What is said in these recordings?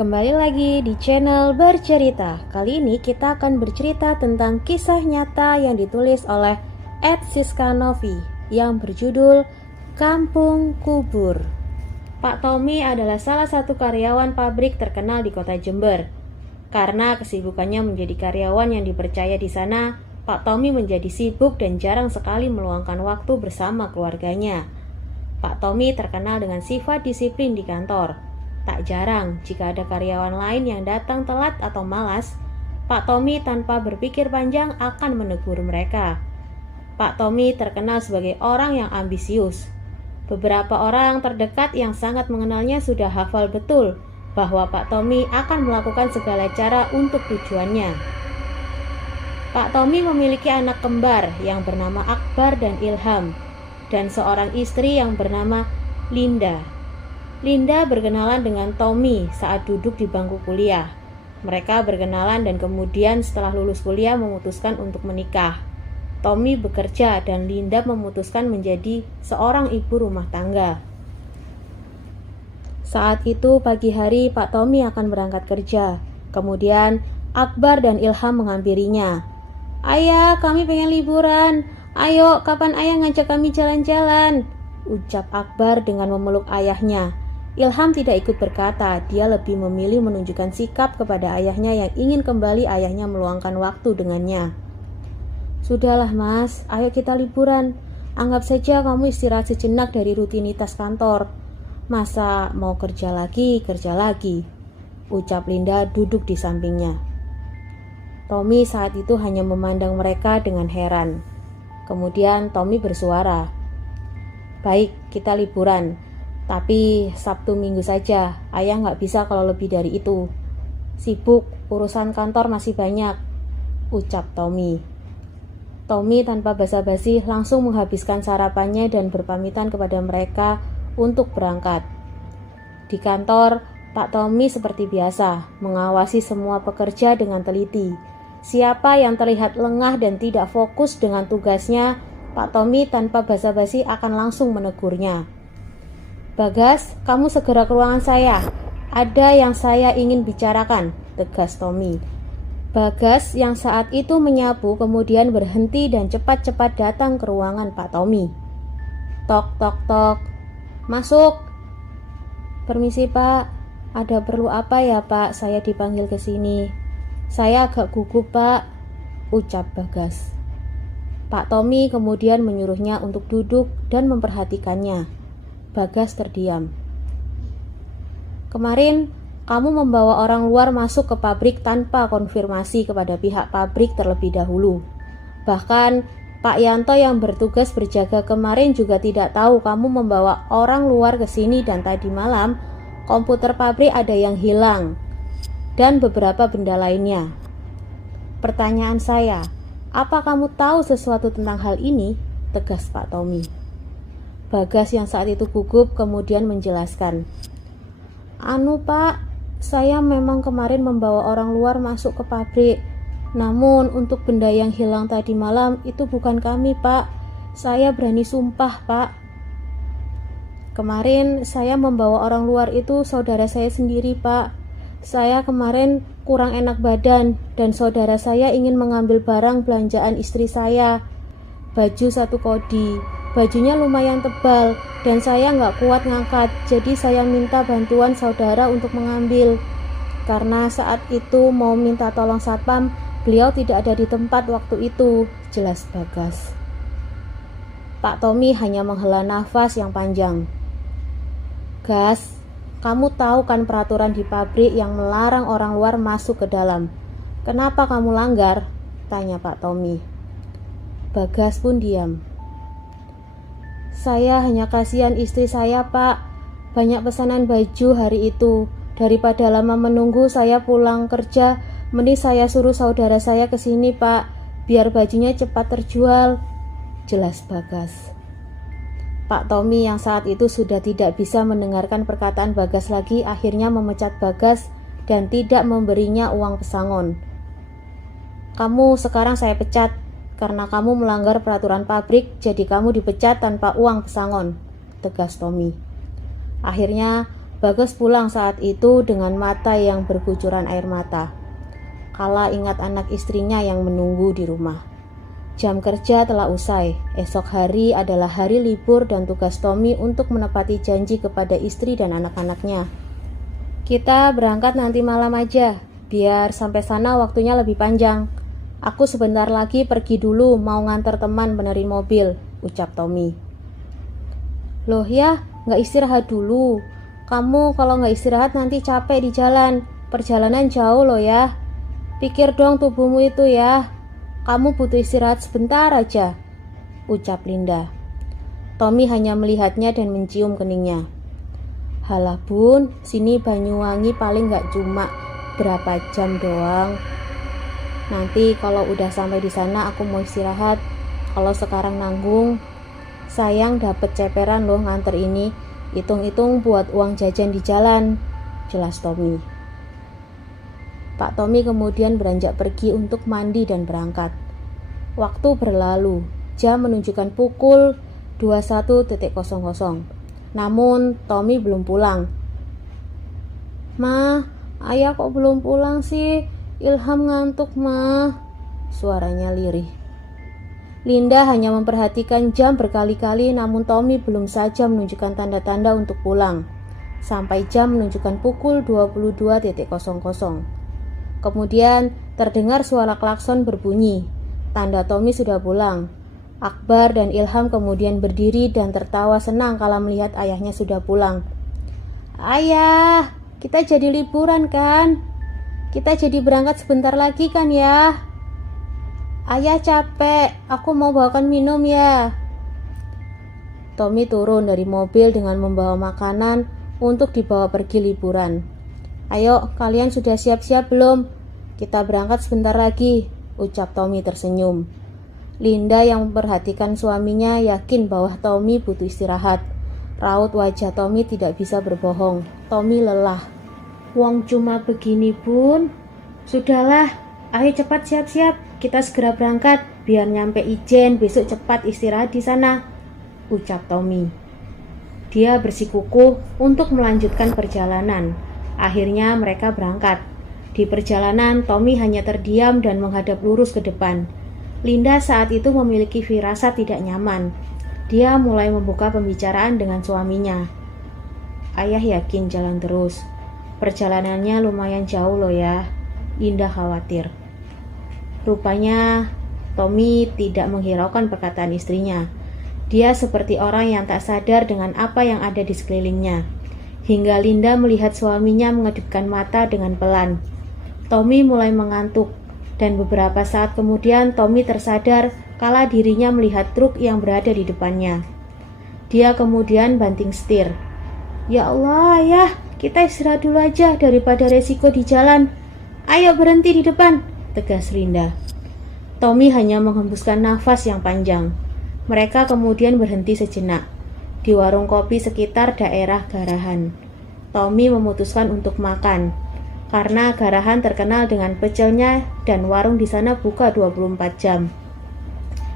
Kembali lagi di channel Bercerita. Kali ini kita akan bercerita tentang kisah nyata yang ditulis oleh Ed Siskanovi yang berjudul Kampung Kubur. Pak Tommy adalah salah satu karyawan pabrik terkenal di kota Jember. Karena kesibukannya menjadi karyawan yang dipercaya di sana, Pak Tommy menjadi sibuk dan jarang sekali meluangkan waktu bersama keluarganya. Pak Tommy terkenal dengan sifat disiplin di kantor. Tak jarang jika ada karyawan lain yang datang telat atau malas, Pak Tommy tanpa berpikir panjang akan menegur mereka. Pak Tommy terkenal sebagai orang yang ambisius. Beberapa orang terdekat yang sangat mengenalnya sudah hafal betul bahwa Pak Tommy akan melakukan segala cara untuk tujuannya. Pak Tommy memiliki anak kembar yang bernama Akbar dan Ilham, dan seorang istri yang bernama Linda. Linda berkenalan dengan Tommy saat duduk di bangku kuliah. Mereka berkenalan dan kemudian setelah lulus kuliah memutuskan untuk menikah. Tommy bekerja dan Linda memutuskan menjadi seorang ibu rumah tangga. Saat itu pagi hari Pak Tommy akan berangkat kerja. Kemudian Akbar dan Ilham menghampirinya. "Ayah, kami pengen liburan. Ayo, kapan ayah ngajak kami jalan-jalan?" ucap Akbar dengan memeluk ayahnya. Ilham tidak ikut berkata, dia lebih memilih menunjukkan sikap kepada ayahnya yang ingin kembali ayahnya meluangkan waktu dengannya. "Sudahlah mas, ayo kita liburan. Anggap saja kamu istirahat sejenak dari rutinitas kantor. Masa mau kerja lagi, ucap Linda duduk di sampingnya. Tommy saat itu hanya memandang mereka dengan heran. Kemudian Tommy bersuara, "Baik, kita liburan. Tapi Sabtu Minggu saja, ayah nggak bisa kalau lebih dari itu. Sibuk, urusan kantor masih banyak," ucap Tommy. Tommy tanpa basa-basi langsung menghabiskan sarapannya dan berpamitan kepada mereka untuk berangkat. Di kantor, Pak Tommy seperti biasa, mengawasi semua pekerja dengan teliti. Siapa yang terlihat lengah dan tidak fokus dengan tugasnya, Pak Tommy tanpa basa-basi akan langsung menegurnya. "Bagas, kamu segera ke ruangan saya. Ada yang saya ingin bicarakan," tegas Tommy. Bagas yang saat itu menyapu kemudian berhenti dan cepat-cepat datang ke ruangan Pak Tommy. "Tok, tok, tok. Masuk." "Permisi Pak, ada perlu apa ya Pak saya dipanggil ke sini?" "Saya agak gugup Pak," ucap Bagas. Pak Tommy kemudian menyuruhnya untuk duduk dan memperhatikannya. Bagas terdiam. "Kemarin kamu membawa orang luar masuk ke pabrik tanpa konfirmasi kepada pihak pabrik terlebih dahulu. Bahkan Pak Yanto yang bertugas berjaga kemarin juga tidak tahu kamu membawa orang luar ke sini dan tadi malam komputer pabrik ada yang hilang dan beberapa benda lainnya. Pertanyaan saya, apa kamu tahu sesuatu tentang hal ini?" tegas Pak Tommy. Bagas yang saat itu gugup kemudian menjelaskan, "Anu Pak, saya memang kemarin membawa orang luar masuk ke pabrik. Namun untuk benda yang hilang tadi malam itu bukan kami Pak. Saya berani sumpah Pak. Kemarin saya membawa orang luar itu saudara saya sendiri Pak. Saya kemarin kurang enak badan dan saudara saya ingin mengambil barang belanjaan istri saya. Baju satu kodi. Bajunya lumayan tebal dan saya nggak kuat ngangkat, jadi saya minta bantuan saudara untuk mengambil. Karena saat itu mau minta tolong satpam, beliau tidak ada di tempat waktu itu," jelas Bagas. Pak Tommy hanya menghela nafas yang panjang. "Gas, kamu tahu kan peraturan di pabrik yang melarang orang luar masuk ke dalam. Kenapa kamu langgar?" tanya Pak Tommy. Bagas pun diam. "Saya hanya kasihan istri saya Pak. Banyak pesanan baju hari itu. Daripada lama menunggu saya pulang kerja, mending saya suruh saudara saya ke sini Pak, biar bajunya cepat terjual," jelas Bagas. Pak Tommy yang saat itu sudah tidak bisa mendengarkan perkataan Bagas lagi akhirnya memecat Bagas dan tidak memberinya uang pesangon. "Kamu sekarang saya pecat. Karena kamu melanggar peraturan pabrik, jadi kamu dipecat tanpa uang pesangon," tegas Tommy. Akhirnya Bagas pulang saat itu dengan mata yang berkucuran air mata. Kala ingat anak istrinya yang menunggu di rumah. Jam kerja telah usai. Esok hari adalah hari libur dan tugas Tommy untuk menepati janji kepada istri dan anak-anaknya. Kita berangkat nanti malam aja, biar sampai sana waktunya lebih panjang. Aku sebentar lagi pergi dulu mau nganter teman benerin mobil, ucap Tommy. Loh ya, gak istirahat dulu. Kamu kalau gak istirahat nanti capek di jalan. Perjalanan jauh loh ya. Pikir dong tubuhmu itu ya. Kamu butuh istirahat sebentar aja, ucap Linda. Tommy hanya melihatnya dan mencium keningnya. Halah bun, sini Banyuwangi paling gak cuma berapa jam doang. Nanti kalau udah sampai di sana aku mau istirahat. Kalau sekarang nanggung, sayang dapet ceperan loh nganter ini. Hitung-hitung buat uang jajan di jalan, jelas Tommy. Pak Tommy kemudian beranjak pergi untuk mandi dan berangkat. Waktu berlalu, jam menunjukkan pukul 21.00. Namun Tommy belum pulang. Ma, ayah kok belum pulang sih? Ilham ngantuk, ma, suaranya lirih. Linda hanya memperhatikan jam berkali-kali, namun Tommy belum saja menunjukkan tanda-tanda untuk pulang. Sampai jam menunjukkan pukul 22.00. Kemudian terdengar suara klakson berbunyi. Tanda Tommy sudah pulang. Akbar dan Ilham kemudian berdiri dan tertawa senang kala melihat ayahnya sudah pulang. Ayah, kita jadi liburan kan? Kita jadi berangkat sebentar lagi kan ya? Ayah capek, aku mau bawakan minum ya. Tommy turun dari mobil dengan membawa makanan untuk dibawa pergi liburan. Ayo, kalian sudah siap-siap belum? Kita berangkat sebentar lagi, ucap Tommy tersenyum. Linda yang memperhatikan suaminya yakin bahwa Tommy butuh istirahat. Raut wajah Tommy tidak bisa berbohong. Tommy lelah. Wong cuma begini bun. Sudahlah, ayo cepat siap-siap. Kita segera berangkat, biar nyampe Ijen besok cepat istirahat di sana, ucap Tommy. Dia bersikukuh untuk melanjutkan perjalanan. Akhirnya mereka berangkat. Di perjalanan, Tommy hanya terdiam dan menghadap lurus ke depan. Linda saat itu memiliki firasat tidak nyaman. Dia mulai membuka pembicaraan dengan suaminya. Ayah yakin jalan terus. Perjalanannya lumayan jauh loh ya. Linda khawatir. Rupanya Tommy tidak menghiraukan perkataan istrinya. Dia seperti orang yang tak sadar dengan apa yang ada di sekelilingnya. Hingga Linda melihat suaminya mengedipkan mata dengan pelan. Tommy mulai mengantuk, dan beberapa saat kemudian Tommy tersadar kala dirinya melihat truk yang berada di depannya. Dia kemudian banting setir. Ya Allah, ayah, kita istirahat dulu aja daripada resiko di jalan. Ayo berhenti di depan, tegas Linda. Tommy hanya menghembuskan nafas yang panjang. Mereka kemudian berhenti sejenak di warung kopi sekitar daerah Garahan. Tommy memutuskan untuk makan karena Garahan terkenal dengan pecelnya dan warung di sana buka 24 jam.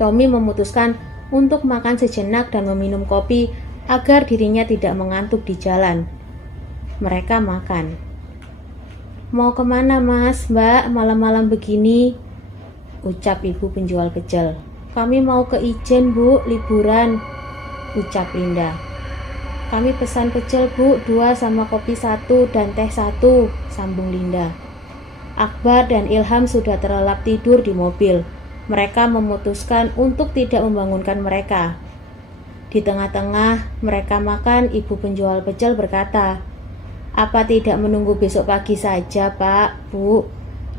Tommy memutuskan untuk makan sejenak dan meminum kopi agar dirinya tidak mengantuk di jalan. Mereka makan. Mau kemana mas, mbak, malam-malam begini? Ucap ibu penjual pecel. Kami mau ke Ijen bu, liburan, ucap Linda. Kami pesan pecel bu, 2 sama kopi 1 dan teh 1, sambung Linda. Akbar dan Ilham sudah terlelap tidur di mobil. Mereka memutuskan untuk tidak membangunkan mereka. Di tengah-tengah mereka makan, ibu penjual pecel berkata, apa tidak menunggu besok pagi saja pak, bu?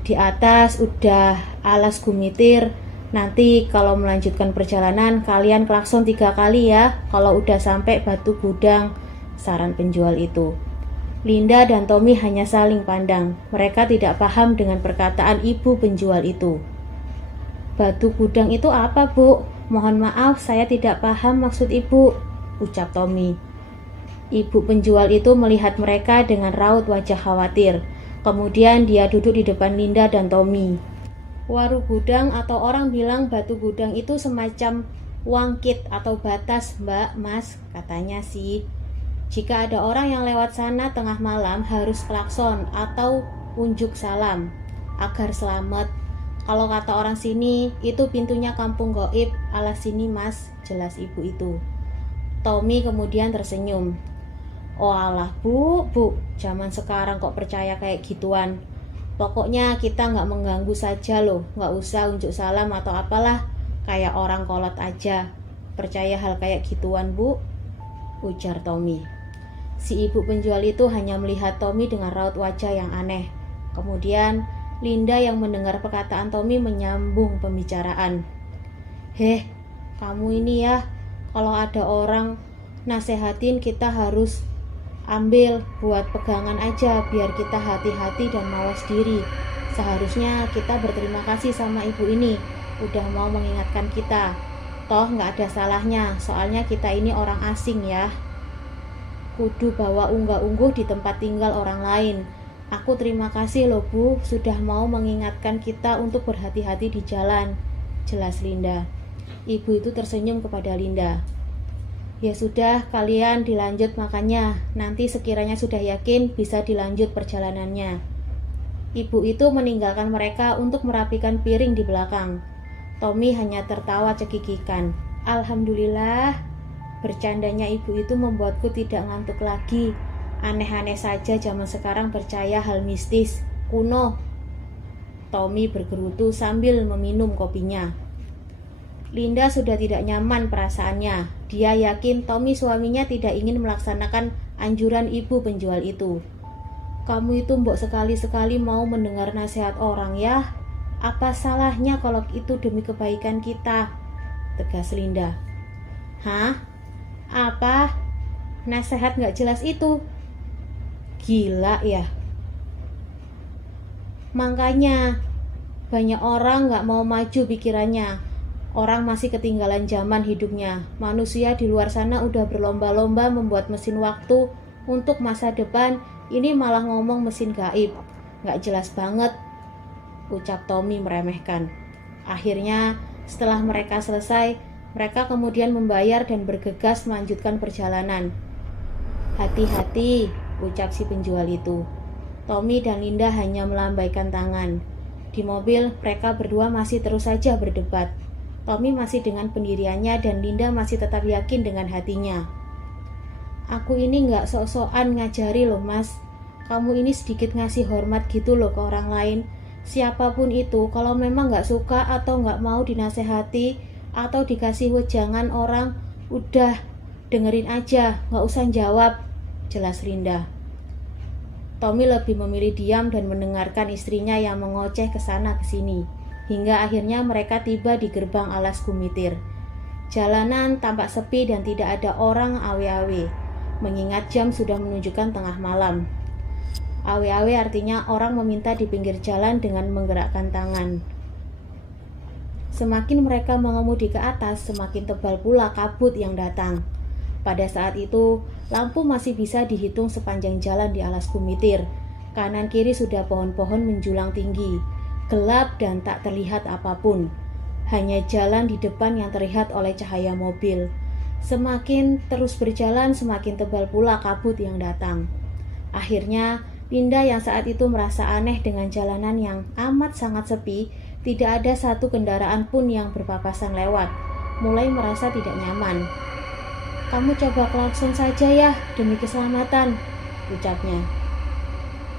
Di atas udah alas gumitir. Nanti kalau melanjutkan perjalanan kalian klakson 3 kali ya kalau udah sampai Batu Gudang, saran penjual itu. Linda dan Tommy hanya saling pandang. Mereka tidak paham dengan perkataan ibu penjual itu. Batu Gudang itu apa bu? Mohon maaf saya tidak paham maksud ibu, ucap Tommy. Ibu penjual itu melihat mereka dengan raut wajah khawatir. Kemudian dia duduk di depan Linda dan Tommy. Waru gudang atau orang bilang batu gudang itu semacam wangkit atau batas mbak, mas, katanya sih. Jika ada orang yang lewat sana tengah malam harus klakson atau unjuk salam agar selamat. Kalau kata orang sini, itu pintunya kampung goib ala sini mas, jelas ibu itu. Tommy kemudian tersenyum. Oh alah bu, zaman sekarang kok percaya kayak gituan. Pokoknya kita nggak mengganggu saja loh, nggak usah unjuk salam atau apalah, kayak orang kolot aja. Percaya hal kayak gituan bu, ujar Tommy. Si ibu penjual itu hanya melihat Tommy dengan raut wajah yang aneh. Kemudian Linda yang mendengar perkataan Tommy menyambung pembicaraan. Heh, kamu ini ya, kalau ada orang nasehatin kita harus ambil buat pegangan aja biar kita hati-hati dan mawas diri. Seharusnya kita berterima kasih sama ibu ini, udah mau mengingatkan kita. Toh nggak ada salahnya, soalnya kita ini orang asing ya. Kudu bawa unggah-ungguh di tempat tinggal orang lain. Aku terima kasih loh bu, sudah mau mengingatkan kita untuk berhati-hati di jalan, jelas Linda. Ibu itu tersenyum kepada Linda. Ya sudah, kalian dilanjut makannya, nanti sekiranya sudah yakin bisa dilanjut perjalanannya. Ibu itu meninggalkan mereka untuk merapikan piring di belakang. Tommy hanya tertawa cekikikan. Alhamdulillah, bercandanya ibu itu membuatku tidak ngantuk lagi. Aneh-aneh saja zaman sekarang percaya hal mistis, kuno. Tommy bergerutu sambil meminum kopinya. Linda sudah tidak nyaman perasaannya. Dia yakin Tommy suaminya tidak ingin melaksanakan anjuran ibu penjual itu. Kamu itu mbok sekali-sekali mau mendengar nasihat orang ya. Apa salahnya kalau itu demi kebaikan kita? Tegas Linda. Hah? Apa? Nasihat gak jelas itu? Gila ya. Makanya banyak orang gak mau maju pikirannya. Orang masih ketinggalan zaman hidupnya. Manusia di luar sana udah berlomba-lomba membuat mesin waktu untuk masa depan. Ini malah ngomong mesin gaib. Gak jelas banget, ucap Tommy meremehkan. Akhirnya setelah mereka selesai, mereka kemudian membayar dan bergegas melanjutkan perjalanan. Hati-hati, ucap si penjual itu. Tommy dan Linda hanya melambaikan tangan. Di mobil, mereka berdua masih terus saja berdebat. Tommy masih dengan pendiriannya dan Linda masih tetap yakin dengan hatinya. Aku ini gak sok-sokan ngajari loh mas. Kamu ini sedikit ngasih hormat gitu loh ke orang lain. Siapapun itu, kalau memang gak suka atau gak mau dinasehati atau dikasih wejangan orang, udah dengerin aja, gak usah jawab, jelas Linda. Tommy lebih memilih diam dan mendengarkan istrinya yang mengoceh kesana kesini, hingga akhirnya mereka tiba di gerbang alas Gumitir. Jalanan tampak sepi dan tidak ada orang awe-awe, mengingat jam sudah menunjukkan tengah malam. Awe-awe artinya orang meminta di pinggir jalan dengan menggerakkan tangan. Semakin mereka mengemudi ke atas, semakin tebal pula kabut yang datang. Pada saat itu, lampu masih bisa dihitung sepanjang jalan di alas Gumitir. Kanan kiri sudah pohon-pohon menjulang tinggi, gelap dan tak terlihat apapun. Hanya jalan di depan yang terlihat oleh cahaya mobil. Semakin terus berjalan, semakin tebal pula kabut yang datang. Akhirnya, Linda yang saat itu merasa aneh dengan jalanan yang amat sangat sepi, tidak ada satu kendaraan pun yang berpapasan lewat, mulai merasa tidak nyaman. Kamu coba klakson saja ya, demi keselamatan, ucapnya.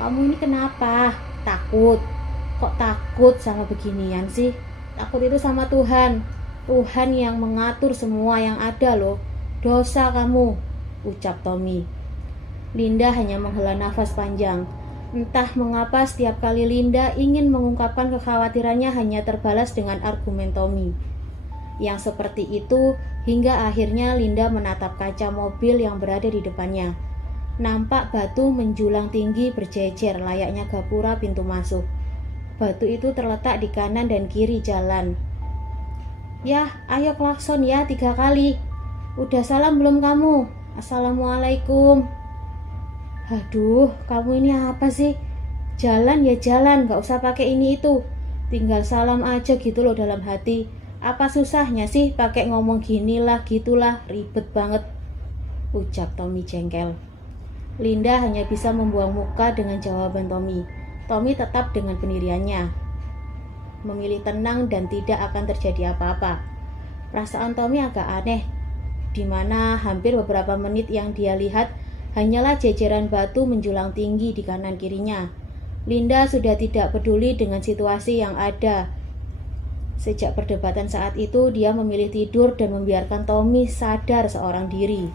Kamu ini kenapa? Takut? Kok takut sama beginian sih? Takut itu sama Tuhan. Tuhan yang mengatur semua yang ada loh. Dosa kamu, ucap Tommy. Linda hanya menghela nafas panjang. Entah mengapa setiap kali Linda ingin mengungkapkan kekhawatirannya hanya terbalas dengan argumen Tommy. Yang seperti itu hingga akhirnya Linda menatap kaca mobil yang berada di depannya. Nampak batu menjulang tinggi berjejer layaknya gapura pintu masuk. Batu itu terletak di kanan dan kiri jalan. Yah, ayo klakson ya 3 kali. Udah salam belum kamu? Assalamualaikum. Aduh, kamu ini apa sih? Jalan ya jalan, gak usah pakai ini itu. Tinggal salam aja gitu loh dalam hati. Apa susahnya sih pakai ngomong ginilah gitulah, ribet banget, ucap Tommy jengkel. Linda hanya bisa membuang muka dengan jawaban Tommy. Tommy tetap dengan pendiriannya, memilih tenang dan tidak akan terjadi apa-apa. Perasaan Tommy agak aneh, di mana hampir beberapa menit yang dia lihat hanyalah jajaran batu menjulang tinggi di kanan kirinya. Linda sudah tidak peduli dengan situasi yang ada. Sejak perdebatan saat itu, dia memilih tidur dan membiarkan Tommy sadar seorang diri.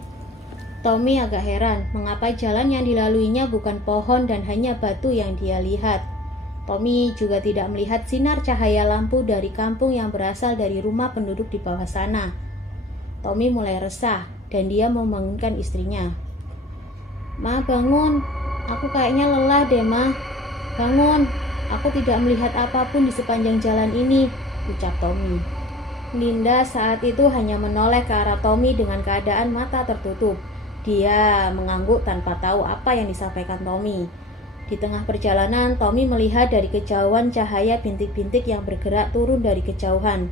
Tommy agak heran mengapa jalan yang dilaluinya bukan pohon dan hanya batu yang dia lihat. Tommy juga tidak melihat sinar cahaya lampu dari kampung yang berasal dari rumah penduduk di bawah sana. Tommy mulai resah dan dia membangunkan istrinya. "Ma, bangun. Aku kayaknya lelah deh, Ma. Bangun. Aku tidak melihat apapun di sepanjang jalan ini," ucap Tommy. Linda saat itu hanya menoleh ke arah Tommy dengan keadaan mata tertutup. Dia mengangguk tanpa tahu apa yang disampaikan Tommy. Di tengah perjalanan, Tommy melihat dari kejauhan cahaya bintik-bintik yang bergerak turun dari kejauhan.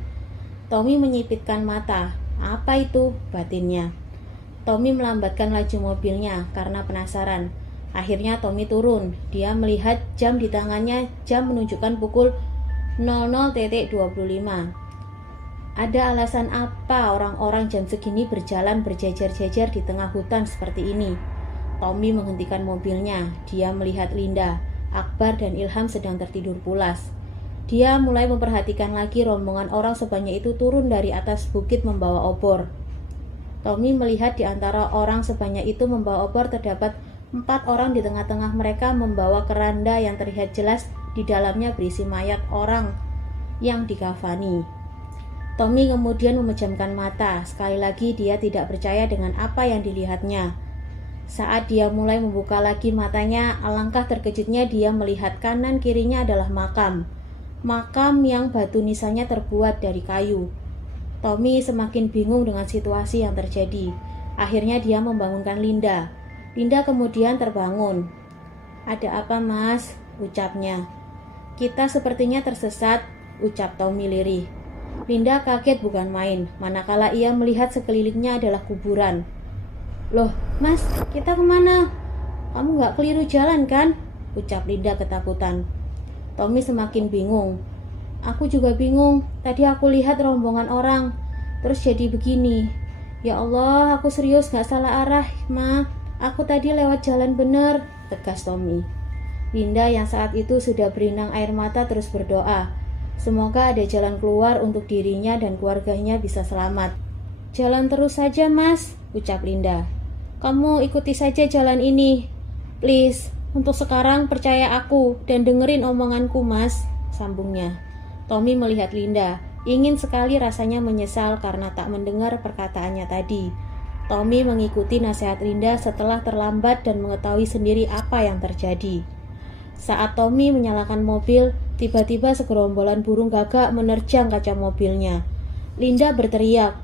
Tommy menyipitkan mata. Apa itu? Batinnya. Tommy melambatkan laju mobilnya karena penasaran. Akhirnya Tommy turun. Dia melihat jam di tangannya, jam menunjukkan pukul 00.25. Ada alasan apa orang-orang jam segini berjalan berjejer-jejer di tengah hutan seperti ini? Tommy menghentikan mobilnya. Dia melihat Linda, Akbar dan Ilham sedang tertidur pulas. Dia mulai memperhatikan lagi rombongan orang sebanyak itu turun dari atas bukit membawa obor. Tommy melihat di antara orang sebanyak itu membawa obor terdapat 4 orang, di tengah-tengah mereka membawa keranda yang terlihat jelas di dalamnya berisi mayat orang yang dikafani. Tommy kemudian memejamkan mata. Sekali lagi dia tidak percaya dengan apa yang dilihatnya. Saat dia mulai membuka lagi matanya, alangkah terkejutnya dia melihat kanan kirinya adalah makam. Makam yang batu nisannya terbuat dari kayu. Tommy semakin bingung dengan situasi yang terjadi. Akhirnya dia membangunkan Linda. Linda kemudian terbangun. "Ada apa, Mas?" ucapnya. "Kita sepertinya tersesat," ucap Tommy lirih. Linda kaget bukan main, manakala ia melihat sekelilingnya adalah kuburan. "Loh, Mas, kita kemana? Kamu gak keliru jalan kan?" ucap Linda ketakutan. Tommy semakin bingung. "Aku juga bingung, tadi aku lihat rombongan orang, terus jadi begini. Ya Allah, aku serius gak salah arah, Ma. Aku tadi lewat jalan bener," tegas Tommy. Linda yang saat itu sudah berinang air mata terus berdoa. Semoga ada jalan keluar untuk dirinya dan keluarganya bisa selamat. "Jalan terus saja, Mas," ucap Linda. "Kamu ikuti saja jalan ini. Please, untuk sekarang percaya aku dan dengerin omonganku, Mas," sambungnya. Tommy melihat Linda. Ingin sekali rasanya menyesal karena tak mendengar perkataannya tadi. Tommy mengikuti nasihat Linda setelah terlambat dan mengetahui sendiri apa yang terjadi. Saat Tommy menyalakan mobil, tiba-tiba segerombolan burung gagak menerjang kaca mobilnya. Linda berteriak,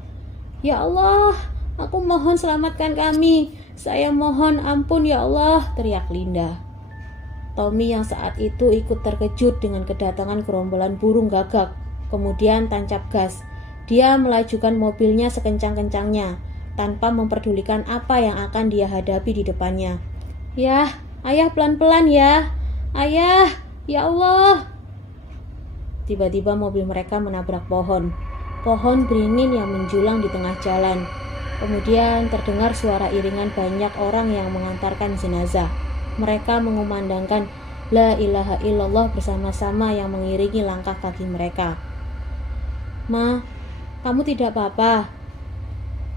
"Ya Allah, aku mohon selamatkan kami. Saya mohon ampun ya Allah," teriak Linda. Tommy yang saat itu ikut terkejut dengan kedatangan gerombolan burung gagak. Kemudian tancap gas. Dia melajukan mobilnya sekencang-kencangnya, tanpa memperdulikan apa yang akan dia hadapi di depannya. "Yah, ayah pelan-pelan ya. Ayah, ya Allah." Tiba-tiba mobil mereka menabrak pohon beringin yang menjulang di tengah jalan. Kemudian terdengar suara iringan banyak orang yang mengantarkan jenazah. Mereka mengumandangkan La ilaha illallah bersama-sama yang mengiringi langkah kaki mereka. "Ma, kamu tidak apa-apa?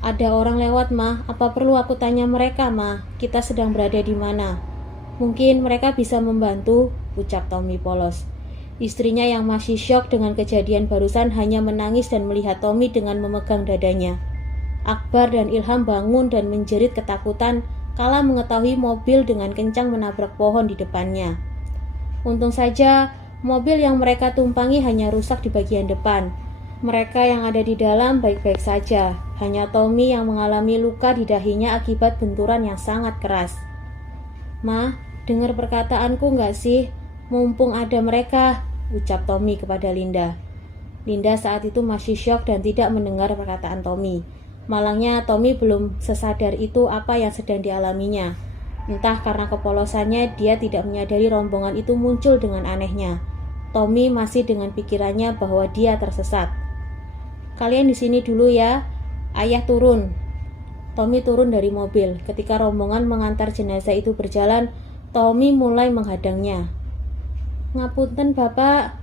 Ada orang lewat, Ma. Apa perlu aku tanya mereka, Ma? Kita sedang berada di mana? Mungkin mereka bisa membantu," ucap Tommy polos. Istrinya yang masih syok dengan kejadian barusan hanya menangis dan melihat Tommy dengan memegang dadanya. Akbar dan Ilham bangun dan menjerit ketakutan kala mengetahui mobil dengan kencang menabrak pohon di depannya. Untung saja mobil yang mereka tumpangi hanya rusak di bagian depan. Mereka yang ada di dalam baik-baik saja. Hanya Tommy yang mengalami luka di dahinya akibat benturan yang sangat keras. "Ma, dengar perkataanku gak sih? Mumpung ada mereka," ucap Tommy kepada Linda. Linda saat itu masih syok dan tidak mendengar perkataan Tommy. Malangnya Tommy belum sesadar itu apa yang sedang dialaminya. Entah karena kepolosannya dia tidak menyadari rombongan itu muncul dengan anehnya. Tommy masih dengan pikirannya bahwa dia tersesat. "Kalian di sini dulu ya, ayah turun." Tommy turun dari mobil. Ketika rombongan mengantar jenazah itu berjalan, Tommy mulai menghadangnya. "Ngapunten Bapak,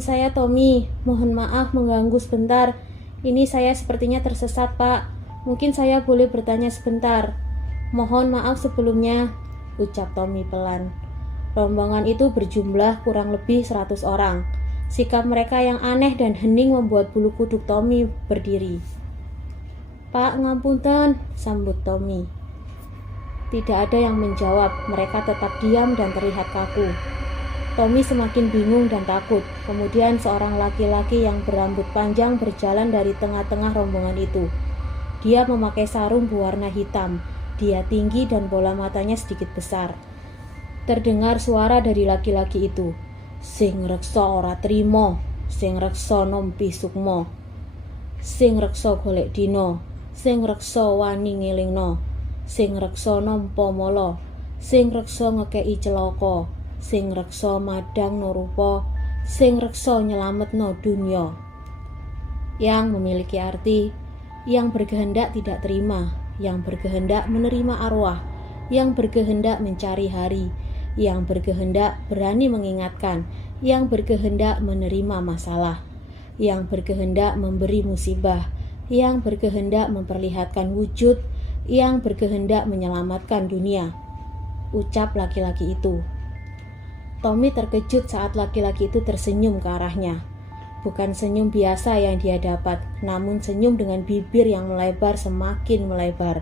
saya Tommy, mohon maaf mengganggu sebentar. Ini saya sepertinya tersesat Pak, mungkin saya boleh bertanya sebentar." "Mohon maaf sebelumnya," ucap Tommy pelan. Rombongan itu berjumlah kurang lebih 100 orang. Sikap mereka yang aneh dan hening membuat bulu kuduk Tommy berdiri. "Pak, ngapunten," sambut Tommy. Tidak ada yang menjawab, mereka tetap diam dan terlihat kaku. Tommy semakin bingung dan takut. Kemudian seorang laki-laki yang berambut panjang berjalan dari tengah-tengah rombongan itu. Dia memakai sarung berwarna hitam. Dia tinggi dan bola matanya sedikit besar. Terdengar suara dari laki-laki itu. "Sing reksa ora trimo, sing reksa nompi sukmo, sing reksa golek dino, sing reksa wani ngelingno, sing reksa nampa mala, sing reksa ngekeki celaka, sing reksa madang nurupa, sing reksa nyelametno dunya." Yang memiliki arti yang berkehendak tidak terima, yang berkehendak menerima arwah, yang berkehendak mencari hari, yang berkehendak berani mengingatkan, yang berkehendak menerima masalah, yang berkehendak memberi musibah, yang berkehendak memperlihatkan wujud, yang berkehendak menyelamatkan dunia, ucap laki-laki itu. Tommy terkejut saat laki-laki itu tersenyum ke arahnya. Bukan senyum biasa yang dia dapat, namun senyum dengan bibir yang melebar semakin melebar.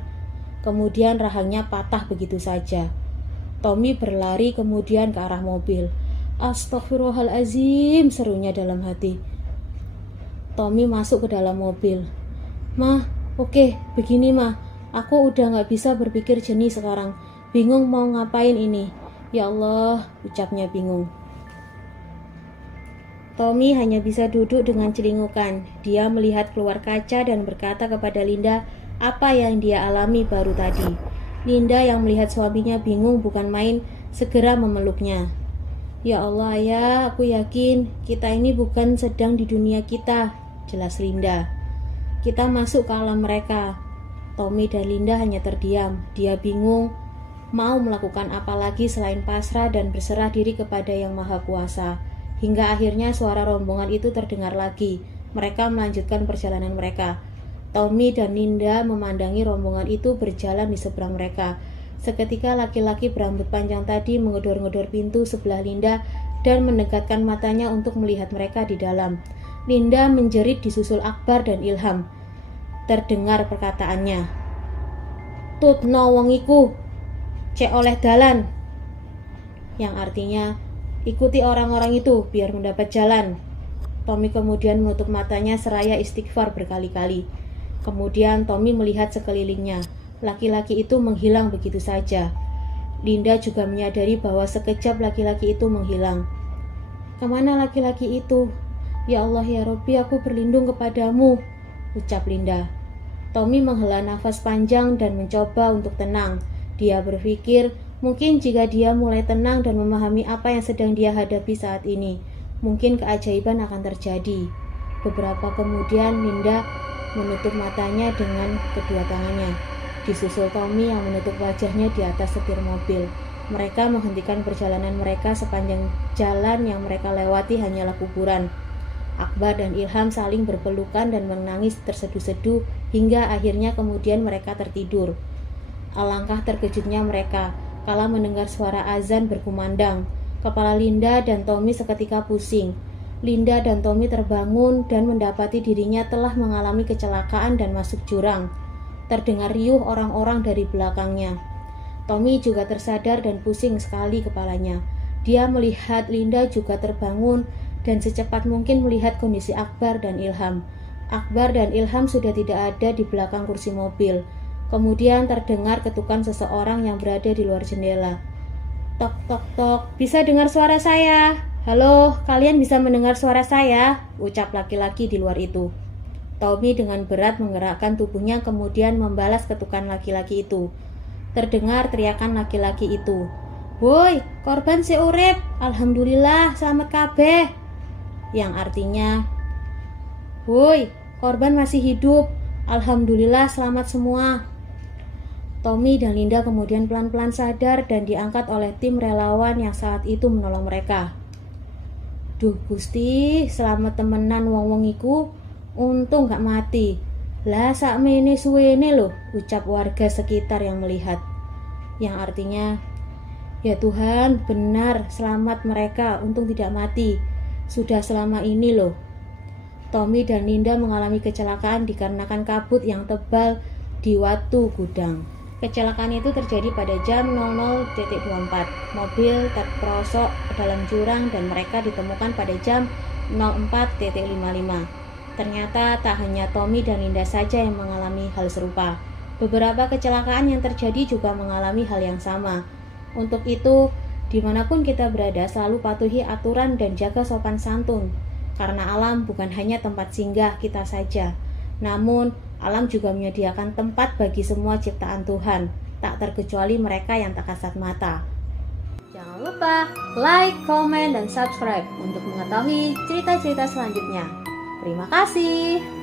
Kemudian rahangnya patah begitu saja. Tommy berlari kemudian ke arah mobil. "Astaghfirullahaladzim," serunya dalam hati. Tommy masuk ke dalam mobil. "Mah, oke, begini mah. Aku udah gak bisa berpikir jernih sekarang. Bingung mau ngapain ini. Ya Allah," ucapnya bingung. Tommy hanya bisa duduk dengan celingukan. Dia melihat keluar kaca dan berkata kepada Linda apa yang dia alami baru tadi. Linda yang melihat suaminya bingung bukan main, segera memeluknya. "Ya Allah ya, aku yakin kita ini bukan sedang di dunia kita," jelas Linda. "Kita masuk ke alam mereka." Tommy dan Linda hanya terdiam. Dia bingung mau melakukan apa lagi selain pasrah dan berserah diri kepada Yang Maha Kuasa. Hingga akhirnya suara rombongan itu terdengar lagi. Mereka melanjutkan perjalanan mereka. Tommy dan Linda memandangi rombongan itu berjalan di seberang mereka. Seketika laki-laki berambut panjang tadi mengedor-ngedor pintu sebelah Linda dan mendekatkan matanya untuk melihat mereka di dalam. Linda menjerit disusul Akbar dan Ilham. Terdengar perkataannya, "Tutno wong iku, cek oleh dalan," yang artinya ikuti orang-orang itu biar mendapat jalan. Tommy kemudian menutup matanya seraya istighfar berkali-kali. Kemudian Tommy melihat sekelilingnya. Laki-laki itu menghilang begitu saja. Linda juga menyadari bahwa sekejap laki-laki itu menghilang. "Kemana laki-laki itu? Ya Allah ya Robbi, aku berlindung kepadamu," ucap Linda. Tommy menghela nafas panjang dan mencoba untuk tenang. Dia berpikir, mungkin jika dia mulai tenang dan memahami apa yang sedang dia hadapi saat ini, mungkin keajaiban akan terjadi. Beberapa kemudian Linda menutup matanya dengan kedua tangannya. Disusul Tommy yang menutup wajahnya di atas setir mobil. Mereka menghentikan perjalanan mereka sepanjang jalan yang mereka lewati hanyalah kuburan. Akbar dan Ilham saling berpelukan dan menangis terseduh-seduh hingga akhirnya kemudian mereka tertidur. Alangkah terkejutnya mereka kala mendengar suara azan berkumandang. Kepala Linda dan Tommy seketika pusing. Linda dan Tommy terbangun dan mendapati dirinya telah mengalami kecelakaan dan masuk jurang. Terdengar riuh orang-orang dari belakangnya. Tommy juga tersadar dan pusing sekali kepalanya. Dia melihat Linda juga terbangun dan secepat mungkin melihat kondisi Akbar dan Ilham. Akbar dan Ilham sudah tidak ada di belakang kursi mobil. Kemudian terdengar ketukan seseorang yang berada di luar jendela. "Tok tok tok, bisa dengar suara saya? Halo, kalian bisa mendengar suara saya?" ucap laki-laki di luar itu. Tommy dengan berat menggerakkan tubuhnya kemudian membalas ketukan laki-laki itu. Terdengar teriakan laki-laki itu. "Woi, korban si urip, alhamdulillah selamat kabeh." Yang artinya, "Woi, korban masih hidup, alhamdulillah selamat semua." Tommy dan Linda kemudian pelan-pelan sadar dan diangkat oleh tim relawan yang saat itu menolong mereka. "Duh Gusti, selamat temenan wong-wong iku, untung gak mati. Lah sakmene suwene loh," ucap warga sekitar yang melihat. Yang artinya, "Ya Tuhan, benar selamat mereka, untung tidak mati. Sudah selama ini loh." Tommy dan Linda mengalami kecelakaan dikarenakan kabut yang tebal di Watu Gudang. Kecelakaan itu terjadi pada jam 00.24. Mobil terperosok ke dalam jurang dan mereka ditemukan pada jam 04.55. Ternyata tak hanya Tommy dan Linda saja yang mengalami hal serupa. Beberapa kecelakaan yang terjadi juga mengalami hal yang sama. Untuk itu, dimanapun kita berada selalu patuhi aturan dan jaga sopan santun. Karena alam bukan hanya tempat singgah kita saja, namun alam juga menyediakan tempat bagi semua ciptaan Tuhan, tak terkecuali mereka yang tak kasat mata. Jangan lupa like, komen, dan subscribe untuk mengetahui cerita-cerita selanjutnya. Terima kasih.